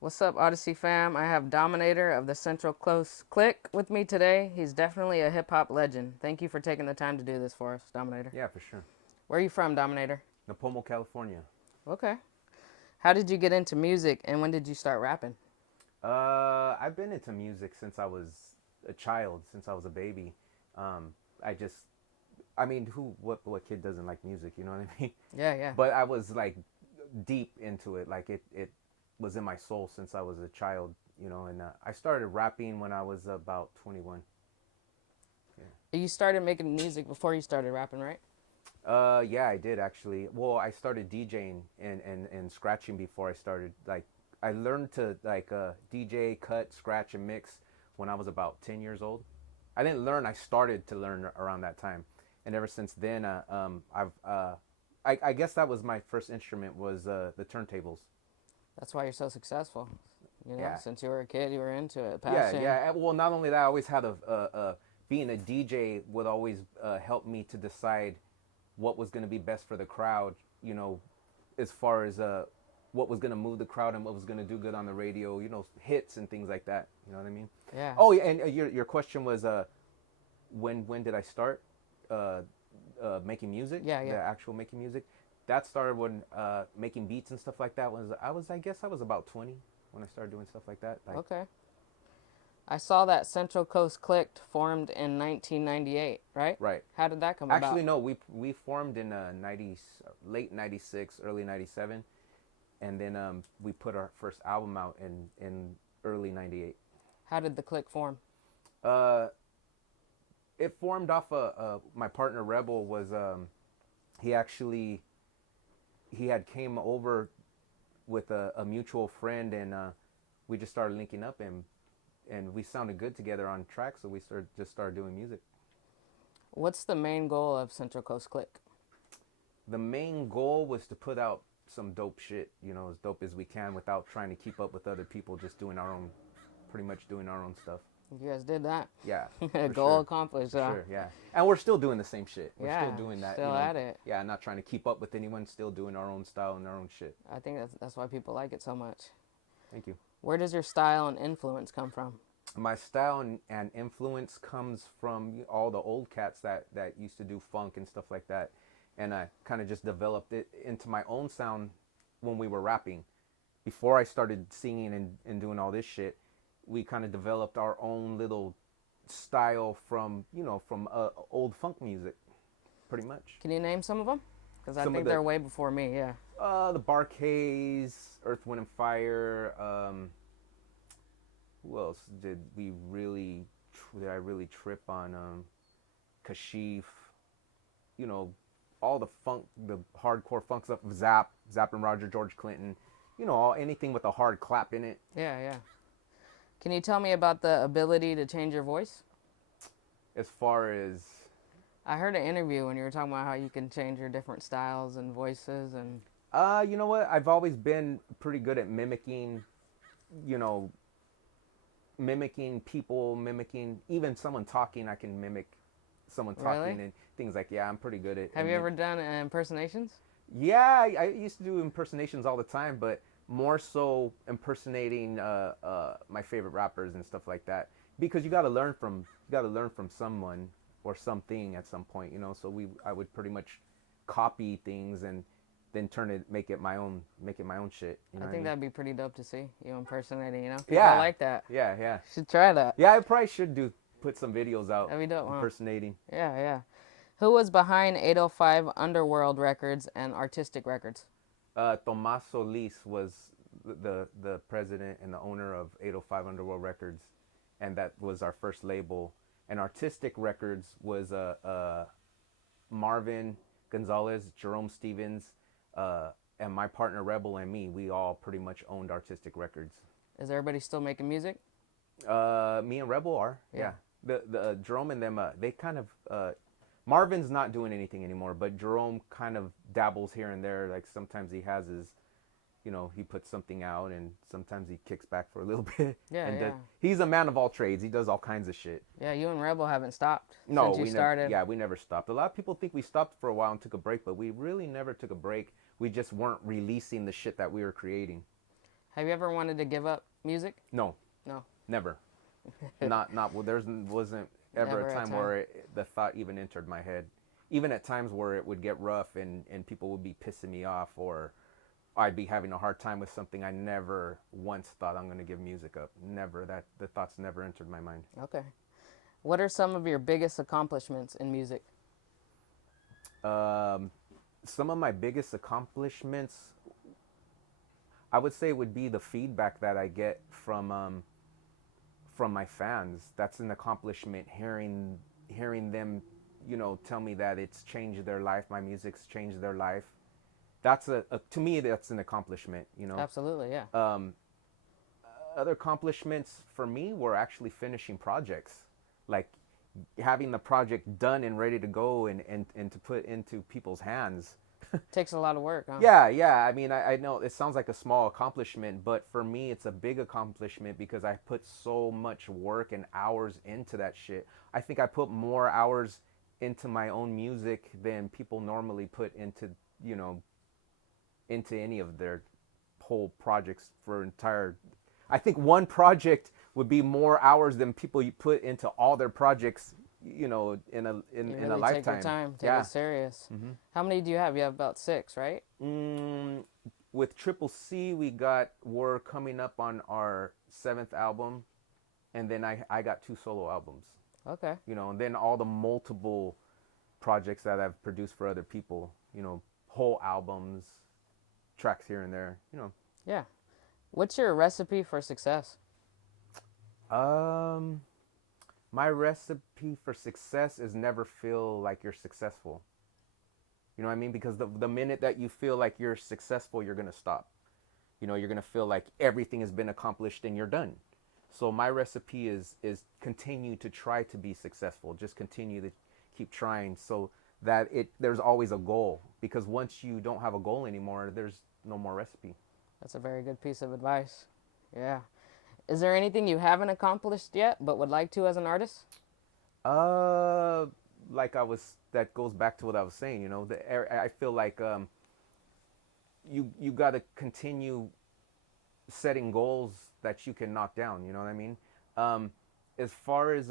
What's up, Audicy fam? I have Dominator of the Central Close Click with me today. He's definitely a hip hop legend. Thank you for taking the time to do this for us, Dominator. Yeah, for sure. Where are you from, Dominator? Napomo, California. Okay. How did you get into music and when did you start rapping? I've been into music since I was a child, since I was a baby. Um, I just, I mean, what kid doesn't like music? You know what I mean? Yeah, yeah. But I was like deep into it. Like it was in my soul since I was a child. And I started rapping when I was about 21. Yeah. You started making music before you started rapping, right? Yeah, I did actually. Well, I started DJing and scratching before I started. Like, I learned to DJ, cut, scratch, and mix when I was about 10 years old. I didn't learn. I started to learn around that time, and ever since then, I guess that was my first instrument was the turntables. That's why you're so successful. Yeah, Since you were a kid, you were into it. yeah, Passion. yeah. Well, not only that, I always had being a DJ would always help me to decide what was going to be best for the crowd. As far as what was going to move the crowd and what was going to do good on the radio. Hits and things like that. You know what I mean? Yeah. Oh, yeah. And your question was when did I start making music? Yeah, yeah. The actual making music. That started when making beats and stuff like that I guess I was about 20 when I started doing stuff like that. Like, Okay. I saw that Central Coast Clicked formed in 1998, right? right. How did that come Actually, about? no. We formed in late '96, early '97, and then we put our first album out in early '98. How did the click form? Uh, it formed off my partner Rebel was he actually he had came over with a mutual friend, and we just started linking up, and we sounded good together on tracks, so we started doing music. What's the main goal of Central Coast Click? The main goal was to put out some dope shit, as dope as we can without trying to keep up with other people, just doing our own, pretty much doing our own stuff. You guys did that. Yeah, for Goal sure. accomplished. For sure, yeah. And we're still doing the same shit. We're still Yeah, doing that, still at it. yeah, not trying to keep up with anyone, still doing our own style and our own shit. I think that's why people like it so much. Thank you. Where does your style and influence come from? My style and influence comes from all the old cats that used to do funk and stuff like that. And I kind of just developed it into my own sound when we were rapping. Before I started singing and doing all this shit, we kind of developed our own little style from old funk music, pretty much. Can you name some of them? Because I Some of think the they're way before me. Yeah. the Barkays, Earth, Wind and Fire. Who else did I really trip on? Kashif, you know, all the hardcore funk stuff. Zapp and Roger, George Clinton. Anything with a hard clap in it. Yeah, yeah. Can you tell me about the ability to change your voice? As far as I heard an interview when you were talking about how you can change your different styles and voices and you know what? I've always been pretty good at you know, mimicking people, mimicking even someone talking. I can mimic someone really? talking and things like, yeah, I'm pretty good Have you ever done impersonations? Yeah, I used to do impersonations all the time, but more so impersonating my favorite rappers and stuff like that. Because you got to learn from someone or something at some point, So I would pretty much copy things and then make it my own shit. You know I what I think mean? that'd be pretty dope to see you impersonating. People Yeah, like that. yeah, yeah, Should try that. yeah. I probably should put some videos out That'd be dope, huh? impersonating. Yeah, yeah. Who was behind 805 Underworld Records and Artistic Records? Tomas Solis was the president and the owner of 805 Underworld Records, and that was our first label. And Artistic Records was Marvin Gonzalez, Jerome Stevens, and my partner Rebel and me. We all pretty much owned Artistic Records. Is everybody still making music? Me and Rebel are, Yeah. yeah. The Jerome and them, they kind of Marvin's not doing anything anymore, but Jerome kind of dabbles here and there. Like sometimes he has he puts something out, and sometimes he kicks back for a little bit. Yeah, And yeah. he's a man of all trades. He does all kinds of shit. Yeah, you and Rebel haven't stopped No, since you we never. started. Yeah, we never stopped. A lot of people think we stopped for a while and took a break, but we really never took a break. We just weren't releasing the shit that we were creating. Have you ever wanted to give up music? No, No, never. Not well. There wasn't ever a never a time time. where the thought even entered my head. Even at times where it would get rough and people would be pissing me off, or I'd be having a hard time with something, I never once thought I'm going to give music up. Never. That the thoughts never entered my mind. Okay. What are some of your biggest accomplishments in music? Um, some of my biggest accomplishments, I would say, would be the feedback that I get from my fans. That's an accomplishment. Hearing them, tell me that it's changed their life. My music's changed their life. That's to me, that's an accomplishment. Absolutely, yeah. Um, Other accomplishments for me were actually finishing projects, like having the project done and ready to go and to put into people's hands. Takes a lot of work, huh? Yeah. I mean, I know it sounds like a small accomplishment, but for me, it's a big accomplishment because I put so much work and hours into that shit. I think I put more hours into my own music than people normally put you know, into any of their whole projects for entire. I think one project would be more hours than people you put into all their projects, in a You in a really take your lifetime. time, take it Yeah. serious. Mm-hmm. How many do you have? You have about 6, right? With Triple C, we're coming up on our seventh album, and then I got 2 solo albums. Okay. And then all the multiple projects that I've produced for other people. Whole albums, tracks here and there. Yeah. What's your recipe for success? Um, my recipe for success is never feel like you're successful. You know what I mean? Because the minute that you feel like you're successful, you're gonna stop. You're gonna feel like everything has been accomplished and you're done. So my recipe is continue to try to be successful. Just continue to keep trying so that there's always a goal. Because once you don't have a goal anymore, there's no more recipe. That's a very good piece of advice. Yeah. Is there anything you haven't accomplished yet but would like to as an artist? Uh, that goes back to what I was saying. I feel like you got to continue setting goals that you can knock down. You know what I mean? Um, as far as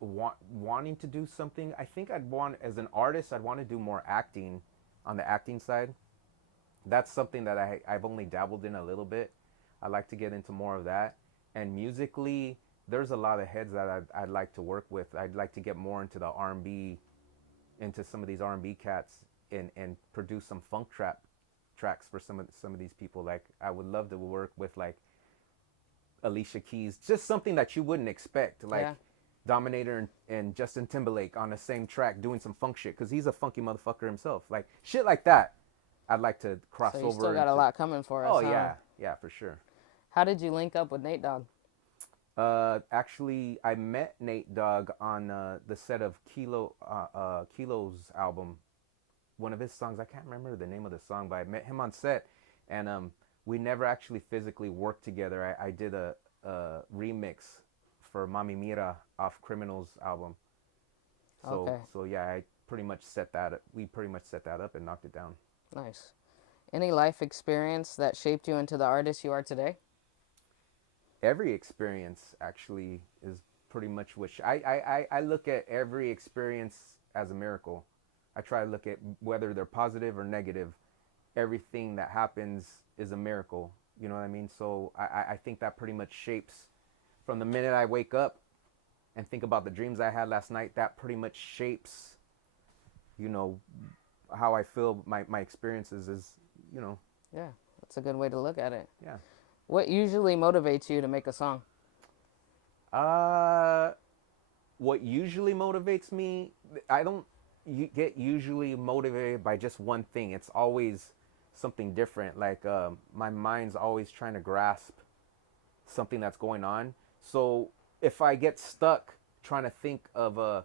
wanting to do something, I think as an artist, I'd want to do more acting on the acting side. That's something that I've only dabbled in a little bit. I'd like to get into more of that. And musically, there's a lot of heads that I'd like to work with. I'd like to get more into the R&B, into some of these R&B cats, and produce some funk tracks for some of these people. Like I would love to work with like Alicia Keys, just something that you wouldn't expect, like Yeah. Dominator and Justin Timberlake on the same track doing some funk shit because he's a funky motherfucker himself. Like shit like that. I'd like to cross So you still over got a into. lot coming for us, Oh huh? yeah, for sure. How did you link up with Nate Dogg? Actually, I met Nate Dogg on the set of Kilo's album. One of his songs, I can't remember the name of the song, but I met him on set, and we never actually physically worked together. I did a remix for Mami Mira off Criminal's album. So Okay. so yeah, I pretty much set that. We pretty much set that up and knocked it down. Nice. Any life experience that shaped you into the artist you are today? Every experience actually is pretty much which I look at every experience as a miracle. I try to look at whether they're positive or negative. Everything that happens is a miracle. You know what I mean? So I think that pretty much shapes from the minute I wake up and think about the dreams I had last night. That pretty much shapes, you know, how I feel my experiences is, you know, Yeah, that's a good way to look at it. yeah. What usually motivates you to make a song? Uh, what usually motivates me, I don't get usually motivated by just one thing. It's always something different. Like my mind's always trying to grasp something that's going on. So if I get stuck trying to think of a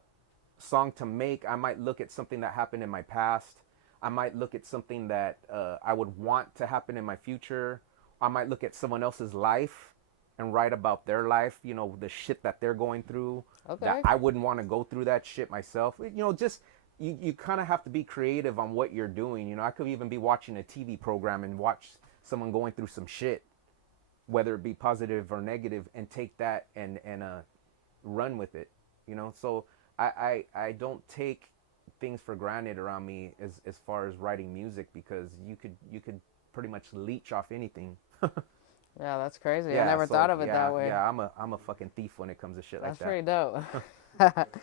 song to make, I might look at something that happened in my past. I might look at something that I would want to happen in my future. I might look at someone else's life and write about their life, the shit that they're going through, that Okay. I wouldn't want to go through that shit myself. Just you kind of have to be creative on what you're doing. I could even be watching a TV program and watch someone going through some shit, whether it be positive or negative, and take that and run with it. So I don't take things for granted around me as far as writing music, because you could pretty much leech off anything. Yeah, that's crazy. I Yeah, never thought so of it that way. I'm a fucking thief when it comes to shit like That's that. pretty dope.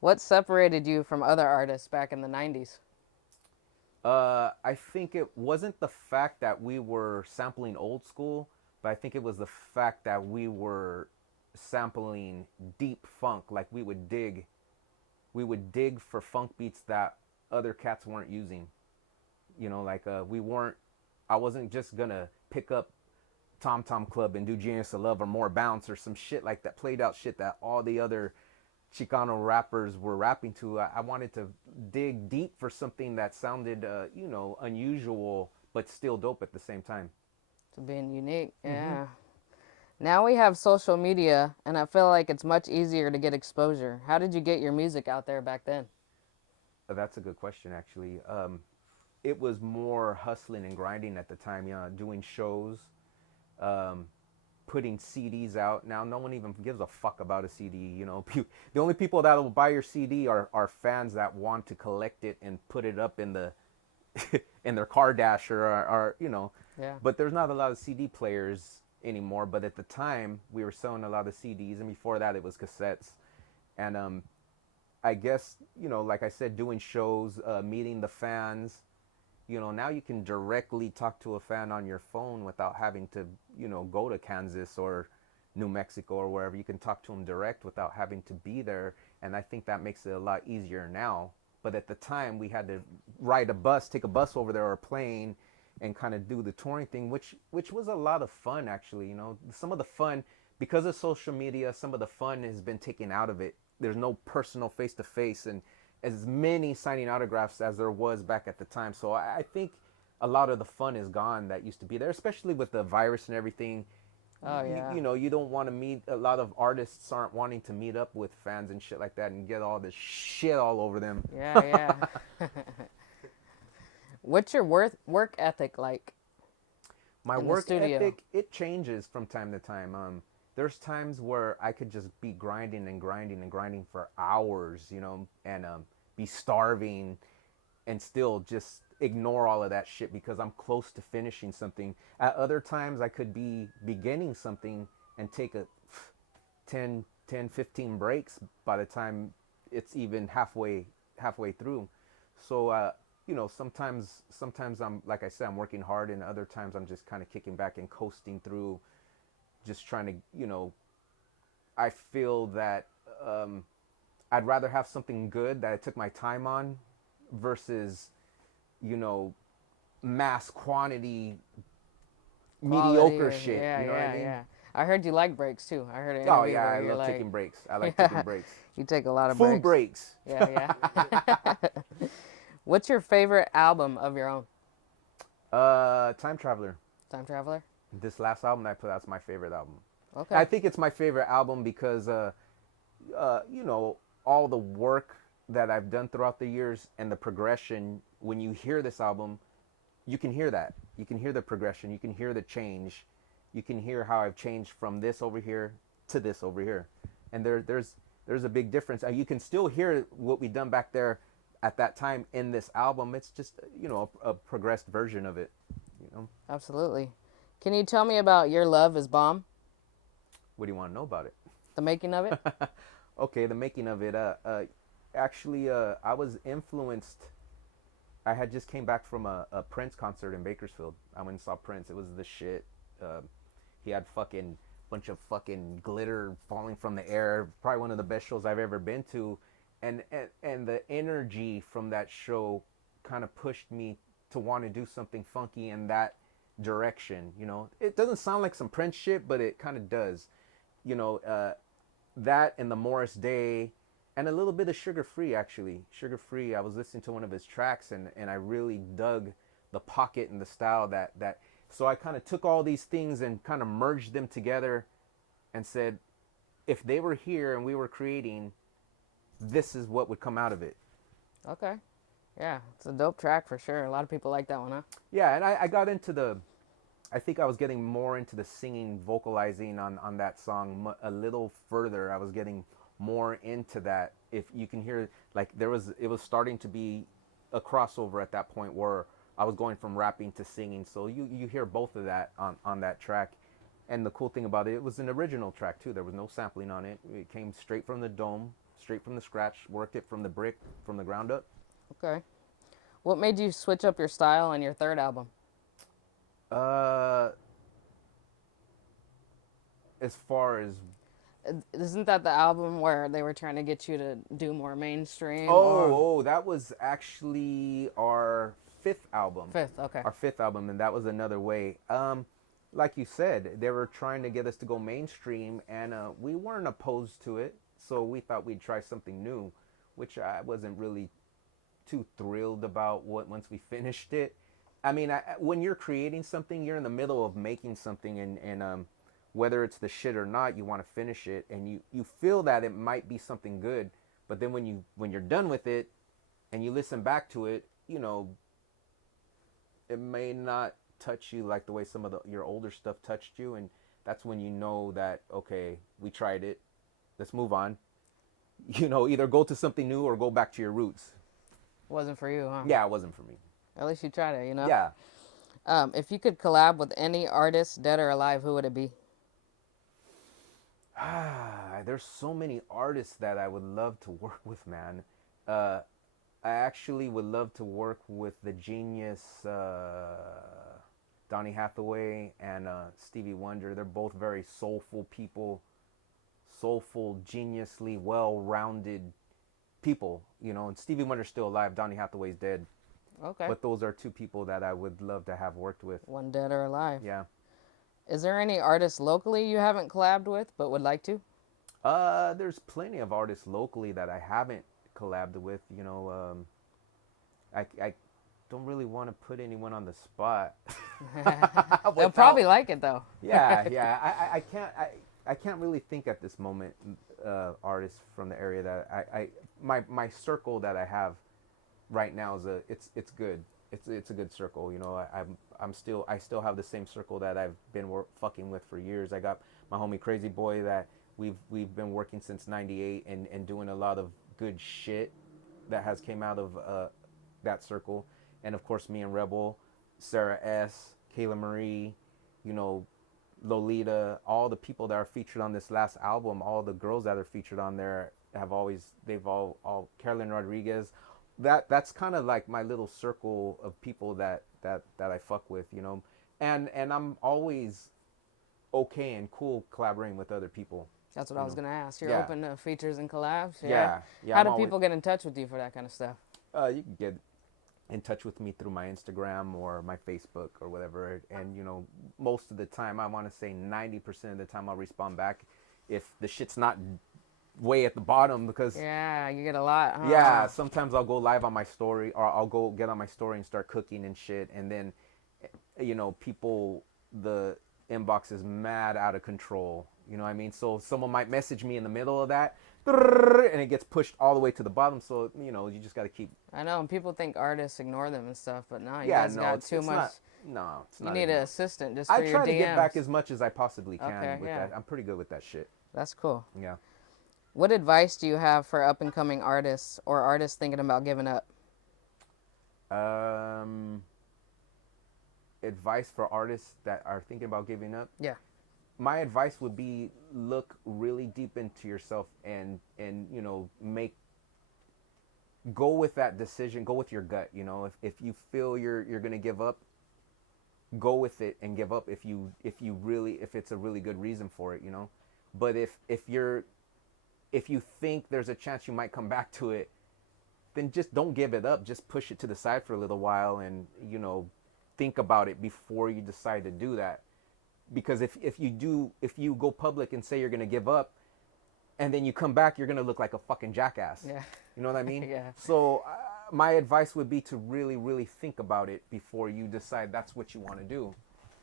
What separated you from other artists back in the 90s? I think it wasn't the fact that we were sampling old school, but I think it was the fact that we were sampling deep funk. Like we would dig for funk beats that other cats weren't using. Like we weren't. I wasn't just gonna pick up Tom Tom Club and do Genius of Love or More Bounce or some shit like that, played out shit that all the other Chicano rappers were rapping to. I wanted to dig deep for something that sounded, unusual, but still dope at the same time. To being unique, Mm-hmm. yeah. Now we have social media, and I feel like it's much easier to get exposure. How did you get your music out there back then? That's a good question, actually. It was more hustling and grinding at the time, doing shows, um, putting CDs out. Now, no one even gives a fuck about a CD. The only people that will buy your CD are fans that want to collect it and put it up in the in their car dash or. Yeah. But there's not a lot of CD players anymore. But at the time, we were selling a lot of CDs, and before that, it was cassettes. And I guess like I said, doing shows, meeting the fans. Now you can directly talk to a fan on your phone without having to go to Kansas or New Mexico or wherever. You can talk to them direct without having to be there, and I think that makes it a lot easier now. But at the time, we had to take a bus over there or a plane, and kind of do the touring thing, which was a lot of fun, actually. Some of the fun, because of social media, some of the fun has been taken out of it. There's no personal face to face and as many signing autographs as there was back at the time. So I think a lot of the fun is gone that used to be there, especially with the virus and everything. Oh, you, yeah. you know you don't want to meet, a lot of artists aren't wanting to meet up with fans and shit like that and get all this shit all over them. Yeah, yeah. What's your work ethic like My in the work studio? ethic, it changes from time to time. There's times where I could just be grinding and grinding and grinding for hours, and be starving and still just ignore all of that shit because I'm close to finishing something. At other times I could be beginning something and take a 10, 15 breaks by the time it's even halfway through. So sometimes I'm, like I said, I'm working hard, and other times I'm just kind of kicking back and coasting through, just trying to, I feel that I'd rather have something good that I took my time on versus, you know, mass quantity Quality mediocre or shit. yeah, You know what I yeah, mean? yeah. I heard you like breaks too. I heard an Oh interview yeah, I where you're love like, taking breaks. I like taking yeah, breaks. you take a lot of Food breaks. breaks. Yeah, yeah. What's your favorite album of your own? Time Traveler. Time Traveler? This last album that I put out's my favorite album. I Okay. think it's my favorite album because all the work that I've done throughout the years and the progression. When you hear this album, you can hear that. You can hear the progression. You can hear the change. You can hear how I've changed from this over here to this over here, and there's a big difference. You can still hear what we done back there at that time in this album. It's just a progressed version of it. You know, Absolutely. Can you tell me about Your Love is Bomb? what do you want to know about it? The making of it? Okay, the making of it. Actually, I was influenced. I had just came back from a Prince concert in Bakersfield. I went and saw Prince. It was the shit. Uh, he had fucking bunch of fucking glitter falling from the air. Probably one of the best shows I've ever been to, and the energy from that show kind of pushed me to want to do something funky in that direction. It doesn't sound like some Prince shit, but it kind of does. You know, that and the Morris Day and a little bit of Sugar Free, actually. Sugar Free, I was listening to one of his tracks, and I really dug the pocket and the style that so I kind of took all these things and kind of merged them together and said, if they were here and we were creating, this is what would come out of it. Okay. Yeah, it's a dope track for sure. A lot of people like that one, huh? Yeah, and I got into I think I was getting more into the singing, vocalizing on that song a little further. I was getting more into that. If you can hear, like it was starting to be a crossover at that point where I was going from rapping to singing. So you hear both of that on that track. And the cool thing about it, it was an original track too. There was no sampling on it. It came straight from the dome, straight from the scratch. Worked it from the brick, from the ground up. Okay. What made you switch up your style on your third album? Uh, as far as Isn't that the album where they were trying to get you to do more mainstream or oh, that was actually our fifth album. fifth? Okay. Our fifth album, and that was Another Way. Like you said, they were trying to get us to go mainstream, and we weren't opposed to it. So we thought we'd try something new, which I wasn't really too thrilled about. What once we finished it, I mean, when you're creating something, you're in the middle of making something, and whether it's the shit or not, you want to finish it, and you feel that it might be something good, but then when you're done with it, and you listen back to it, it may not touch you like the way some of your older stuff touched you, and that's when you know that okay, we tried it, let's move on. Either go to something new or go back to your roots. Wasn't for you, huh? Yeah, it wasn't for me. At least you tried it. Yeah. If you could collab with any artist, dead or alive, who would it be? There's so many artists that I would love to work with, man. Uh, I actually would love to work with the genius Donny Hathaway and Stevie Wonder. They're both very soulful people, soulful, geniusly well-rounded people. And Stevie Wonder's still alive. Donny Hathaway's dead. Okay. But those are two people that I would love to have worked with. One dead or alive. Yeah. Is there any artists locally you haven't collabed with but would like to? There's plenty of artists locally that I haven't collabed with. I don't really want to put anyone on the spot. They'll probably like it though. Yeah. I can't really think at this moment artists from the area that my circle that I have right now it's good. It's a good circle. I still have the same circle that I've been fucking with for years. I got my homie Crazy Boy that we've been working since '98 and doing a lot of good shit that has came out of that circle. And of course me and Rebel, Sarah S, Kayla Marie, Lolita, all the people that are featured on this last album, all the girls that are featured on there they've all Carolyn Rodriguez. That's kind of like my little circle of people that I fuck with, and I'm always okay and cool collaborating with other people. That's what I was gonna ask. You're Yeah. open to features and collabs. Yeah. How I'm do people get in touch with you for that kind of stuff? You can get in touch with me through my Instagram or my Facebook or whatever, and most of the time, I want to say 90% of the time I'll respond back if the shit's not way at the bottom, because Yeah, you get a lot. Huh? yeah, sometimes I'll go live on my story, or I'll go get on my story and start cooking and shit, and then people, the inbox is mad out of control. You know what I mean? So someone might message me in the middle of that, and it gets pushed all the way to the bottom. So you just got to keep. I know, and people think artists ignore them and stuff, but no, you Yeah, guys no, got it's too much. not. No, it's You not. need an anymore. assistant just for I your try to DMs. get back as much as I possibly can Okay, with yeah. that. I'm pretty good with that shit. That's cool. Yeah. What advice do you have for up and coming artists or artists thinking about giving up? Advice for artists that are thinking about giving up. Yeah. My advice would be look really deep into yourself and go with that decision, go with your gut. If you feel you're gonna give up, go with it and give up if it's a really good reason for it. But if you think there's a chance you might come back to it, then just don't give it up. Just push it to the side for a little while and think about it before you decide to do that. Because if you go public and say you're gonna give up, and then you come back, you're gonna look like a fucking jackass. Yeah. You know what I mean? Yeah. So my advice would be to really, really think about it before you decide that's what you want to do,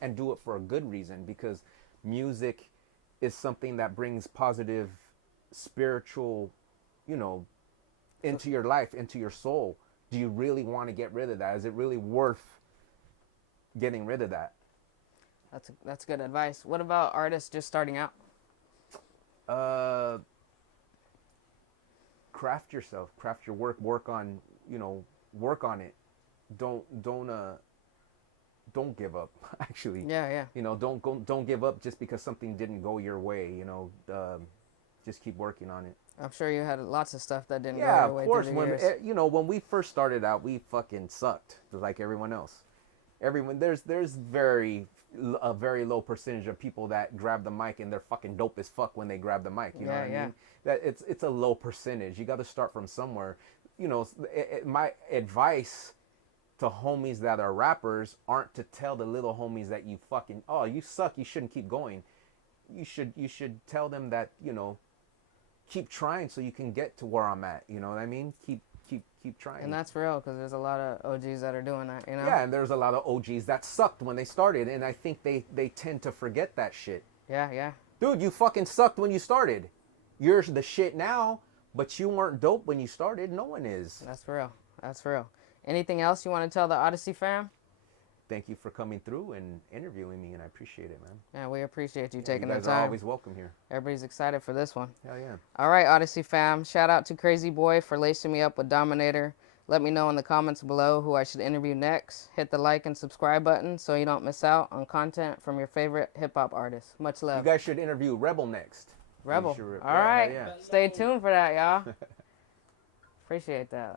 and do it for a good reason. Because music is something that brings positive, spiritual, into your life, into your soul. Do you really want to get rid of that? Is it really worth getting rid of that? That's good advice. What about artists just starting out? Uh, Craft yourself, craft your work, work on, you know, work on it. Don't give up. Actually, Yeah, yeah. you know, don't give up just because something didn't go your way. You know, just keep working on it. I'm sure you had lots of stuff that didn't go Yeah, your of way through course. the When years. you know, when we first started out, we fucking sucked, just like everyone else. Everyone, there's a very low percentage of people that grab the mic and they're fucking dope as fuck when they grab the mic. You know Yeah, what I yeah. mean? That it's a low percentage. You got to start from somewhere. You know, my advice to homies that are rappers aren't to tell the little homies that you fucking, oh, you suck, you shouldn't keep going. You should tell them that, you know, keep trying so you can get to where I'm at. You know what I mean? Keep And trying. that's real because there's a lot of OGs that are doing that, you know? Yeah, and there's a lot of OGs that sucked when they started, and I think they tend to forget that shit. Yeah, yeah. Dude, you fucking sucked when you started. You're the shit now, but you weren't dope when you started. No one is. That's real. That's real. Anything else you want to tell the Odyssey fam? Thank you for coming through and interviewing me, and I appreciate it, man. Yeah, we appreciate you Yeah, you taking the guys are time. always welcome here. Everybody's excited for this one. Hell yeah. All right, Odyssey fam. Shout out to Crazy Boy for lacing me up with Dominator. Let me know in the comments below who I should interview next. Hit the like and subscribe button so you don't miss out on content from your favorite hip hop artists. Much You love. guys should interview Rebel next. Rebel. You should, All yeah, right. hell yeah. Stay tuned for that, y'all. Appreciate that.